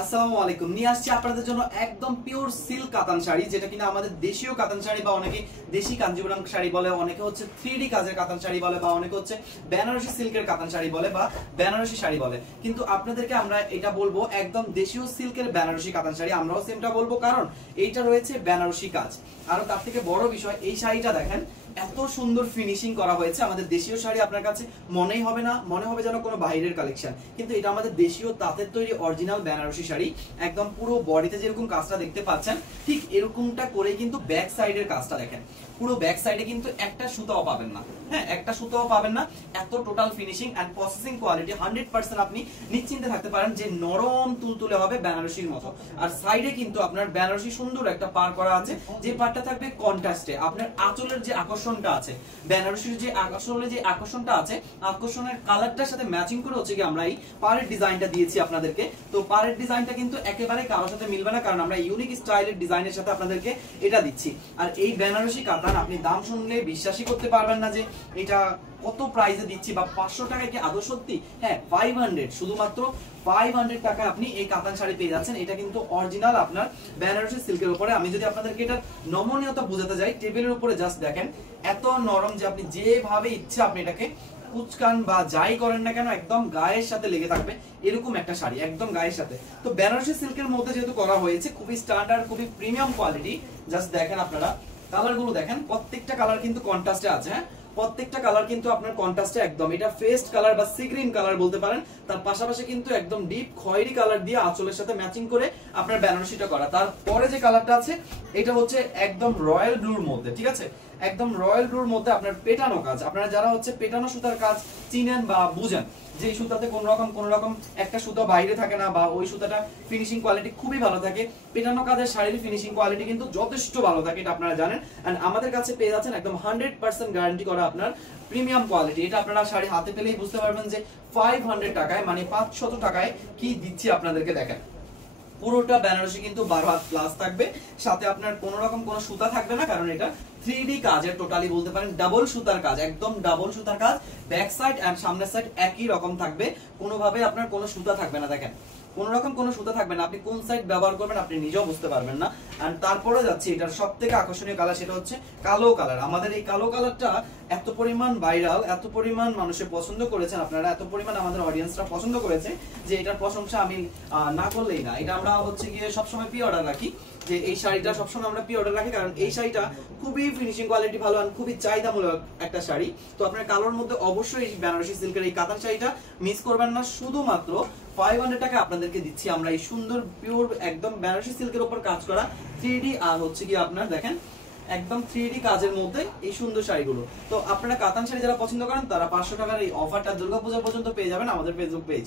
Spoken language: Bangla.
আসসালামু আলাইকুম। নিয়ে আসছি আপনাদের জন্য একদম পিওর সিল্ক কাতান শাড়ি, যেটা কিনা আমাদের দেশীয় কাতান শাড়ি বা অনেকে দেশি কাঞ্জিবরম শাড়ি বলে, অনেকে হচ্ছে 3D কাজের কাতান শাড়ি বলে, বা অনেকে হচ্ছে বেনারসি সিল্কের কাতান শাড়ি বলে বা বেনারসি শাড়ি বলে। কিন্তু আপনাদেরকে আমরা এটা বলবো একদম দেশীয় সিল্কের বেনারসি কাতান শাড়ি। আমরাও সেমটা বলবো, কারণ এইটা রয়েছে বেনারসি কাজ। আর তার থেকে বড় বিষয়, এই শাড়িটা দেখেন এত সুন্দর ফিনিশিং করা হয়েছে। আমাদের দেশীয় শাড়ি আপনার কাছে মনেই হবে না, মনে হবে যেন কোনো বাইরের কালেকশন, কিন্তু এটা আমাদের দেশীয় তাঁতের তৈরি অরিজিনাল বেনারসি শাড়ি। একদম পুরো বডিতে যেরকম কাজটা দেখতে পাচ্ছেন ঠিক এরকমটা করে কিন্তু ব্যাক সাইডের কাজটা দেখেন, পুরো ব্যাক সাইডে কিন্তু একটা সুতাও পাবেন না। হ্যাঁ, একটা সুতাও পাবেন না। এত total finishing and processing quality 100% আপনি নিশ্চিন্তে থাকতে পারেন যে নরম তুলতুলে হবে বেনারসির মতো। আর সাইডে কিন্তু আপনার বেনারসি সুন্দর একটা পার করা আছে, যে পারটা থাকবে কন্ট্রাস্টে। আপনার আঁচলের যে আকর্ষণটা আছে, বেনারসির যে আসলে যে আকর্ষণটা আছে, আকর্ষণের কালারটার সাথে ম্যাচিং করে হচ্ছে কি আমরা এই পাড়ের ডিজাইনটা দিয়েছি আপনাদেরকে। তো পাড়ের ডিজাইনটা কিন্তু একেবারে কারোর সাথে মিলবে না, কারণ আমরা ইউনিক স্টাইলের ডিজাইনের সাথে আপনাদেরকে এটা দিচ্ছি। আর এই বেনারসি কাতান আপনি দাম শুনলে বিশ্বাসই করতে পারবেন না যে এটা কত প্রাইসে দিচ্ছি, বা 500 টাকায় কি আদৌ সত্যি? হ্যাঁ, 500, শুধুমাত্র 500 টাকা আপনি এই কাতান শাড়ি পেয়ে যাচ্ছেন। এটা কিন্তু অরিজিনাল আপনার বেনারসি সিল্কের উপরে। আমি যদি আপনাদেরকে এটার নমনীয়তা বোঝাতে যাই, টেবিলের উপরে জাস্ট দেখেন এত নরম যে আপনি যেভাবে ইচ্ছা আপনি এটাকে কুচকান বা যাই করেন না কেন একদম গায়ের সাথে লেগে থাকবে, এরকম একটা শাড়ি একদম গায়ের সাথে। তো বেনারসি সিল্কের মধ্যে যেহেতু করা হয়েছে, খুবই স্ট্যান্ডার্ড, খুবই প্রিমিয়াম কোয়ালিটি। জাস্ট দেখেন আপনারা কালার গুলো দেখেন, প্রত্যেকটা কালার কিন্তু কন্ট্রাস্টে আছে। হ্যাঁ, প্রত্যেকটা কালার কিন্তু আপনার কন্ট্রাস্টে একদম, এটা ফেস্ট কালার বা সি গ্রিন কালার বলতে পারেন। তার পাশাপাশি কিন্তু একদম ডিপ খয়েরি কালার দিয়ে আঁচলের সাথে ম্যাচিং করে আপনার বেনারসিটা করা। তারপরে যে কালারটা আছে এটা হচ্ছে একদম রয়্যাল ব্লুর মধ্যে, ঠিক আছে, একদম রয়্যাল ব্লুর মধ্যে আপনার পেটানো কাজ। আপনারা যারা হচ্ছে পেটানো সুতার কাজ চিনেন বা বুঝেন, যে সুতাতে কোন রকম একটা সুতা বাইরে থাকে না, বা ওই সুতাটা ফিনিশিং কোয়ালিটি খুবই ভালো থাকে। পেটানো কাজের শাড়ির ফিনিশিং কোয়ালিটি কিন্তু যথেষ্ট ভালো থাকে, এটা আপনারা জানেন। এন্ড আমাদের কাছে পেয়ে যাচ্ছেন একদম 100% গ্যারান্টি করা আপনার প্রিমিয়াম কোয়ালিটি। এটা আপনারা শাড়ি হাতে পেলেই বুঝতে পারবেন যে 500 টাকায় মানে 500 টাকায় কি দিচ্ছি আপনাদেরকে। দেখেন পুরোটা বেনারসি কিন্তু 12 হাত প্লাস থাকবে, সাথে আপনার কোন রকম কোনো সুতা থাকবে না, কারণ এটা 3D কাজের টোটালি বলতে পারেন ডাবল সুতার কাজ, একদম ডাবল সুতার কাজ। ব্যাক সাইড এন্ড সামনের সাইড একই রকম থাকবে, কোনোভাবে আপনার কোনো সুতা থাকবে না। দেখেন কোন রকম কোনো সুতা থাকবে না, আপনি কোন সাইড ব্যবহার করবেন আপনি নিজেও বুঝতে পারবেন না। আর তারপরে যাচ্ছি এটার সবথেকে আকর্ষণীয় কালার, সেটা হচ্ছে কালো কালার। আমাদের এই কালো কালারটা এত পরিমাণ ভাইরাল, এত পরিমাণ মানুষে পছন্দ করেছেন, আপনারা এত পরিমাণ আমাদের অডিয়েন্সরা পছন্দ করেছে যে এটার প্রশংসা আমি না করলেই না। এটা আমরা হচ্ছে গিয়ে সবসময় প্রি অর্ডার রাখি, যে এই শাড়িটা সবসময় আমরা প্রি অর্ডার রাখি, কারণ এই শাড়িটা খুবই ফিনিশিং কোয়ালিটি ভালো আর খুবই চাহিদামূলক একটা শাড়ি। তো আপনার কালোর মধ্যে অবশ্যই বেনারসি সিল্কের এই কাতান শাড়িটা মিস করবেন না। শুধুমাত্র 500 টাকা আপনাদেরকে দিচ্ছি আমরা এই সুন্দর পিওর একদম বেনারসি সিল্কের উপর কাজ করা 3D, আর হচ্ছে কি আপনার দেখেন একদম 3D কাজের মধ্যে এই সুন্দর শাড়িগুলো। তো আপনারা কাতান শাড়ি যারা পছন্দ করেন তারা 500 টাকার এই অফারটা দুর্গাপূজা পর্যন্ত পেয়ে যাবেন আমাদের ফেসবুক পেজ।